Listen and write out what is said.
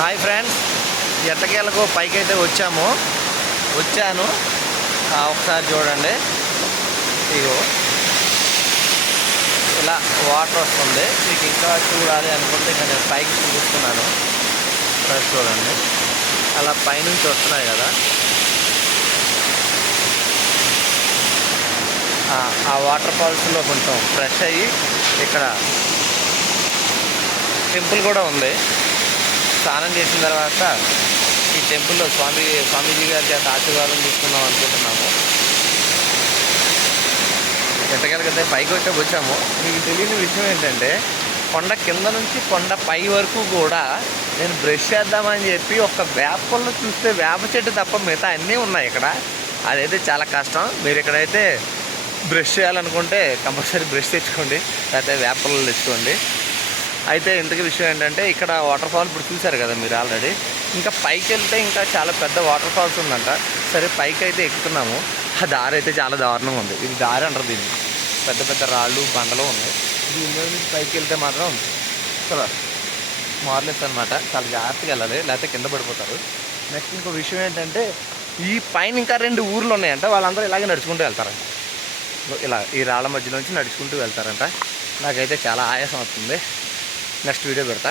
Hi friends, ఎట్టకేలకు పైకి అయితే వచ్చాను. ఒకసారి చూడండి, ఇగో ఇలా వాటర్ వస్తుంది. మీకు ఇంకా చూడాలి అనుకుంటే ఇంకా నేను పైకి చూపిస్తున్నాను. ఫ్రెండ్స్ చూడండి, అలా పైనుంచి వస్తున్నాయి కదా, ఆ వాటర్ ఫాల్స్లో కొంచెం ఫ్రెష్ అయ్యి ఇక్కడ టెంపుల్ కూడా ఉంది. స్నానం చేసిన తర్వాత ఈ టెంపుల్లో స్వామీజీ గారి చేత ఆశీర్వాదం తీసుకుందాం అనుకుంటున్నాము. ఎట్టకెళ్ళకైతే పైకి వచ్చాము. మీకు తెలియని విషయం ఏంటంటే, కొండ కింద నుంచి కొండ పై వరకు కూడా నేను బ్రష్ చేద్దామని చెప్పి ఒక వేప పొలను చూస్తే వేప చెట్టు తప్ప మిగతా అన్నీ ఉన్నాయి ఇక్కడ. అదైతే చాలా కష్టం. మీరు ఇక్కడైతే బ్రష్ చేయాలనుకుంటే కంపల్సరీ బ్రష్ తెచ్చుకోండి, లేకపోతే వేప పొలలు తెచ్చుకోండి. అయితే ఇంతకీ విషయం ఏంటంటే, ఇక్కడ వాటర్ ఫాల్ ఇప్పుడు చూశారు కదా మీరు ఆల్రెడీ. ఇంకా పైకి వెళ్తే ఇంకా చాలా పెద్ద వాటర్ ఫాల్స్ ఉందంట. సరే పైకి అయితే ఎక్కుతున్నాము. ఆ దారి అయితే చాలా దారుణంగా ఉంది. ఇది దారి అంటారు దీన్ని. పెద్ద పెద్ద రాళ్ళు బండలు ఉన్నాయి. దీని మీద నుంచి పైకి వెళ్తే మాత్రం చాలా మార్లెస్ అనమాట. చాలా జాగ్రత్తగా వెళ్ళాలి, లేకపోతే కింద పడిపోతారు. నెక్స్ట్ ఇంకో విషయం ఏంటంటే, ఈ పైన ఇంకా 2 ఊర్లు ఉన్నాయంట. వాళ్ళందరూ ఇలాగే నడుచుకుంటూ వెళ్తారంట. ఇలా ఈ రాళ్ళ మధ్య నుంచి నడుచుకుంటూ వెళ్తారంట. నాకైతే చాలా ఆయాసం అవుతుంది. నెక్స్ట్ వీడియో పెడతా.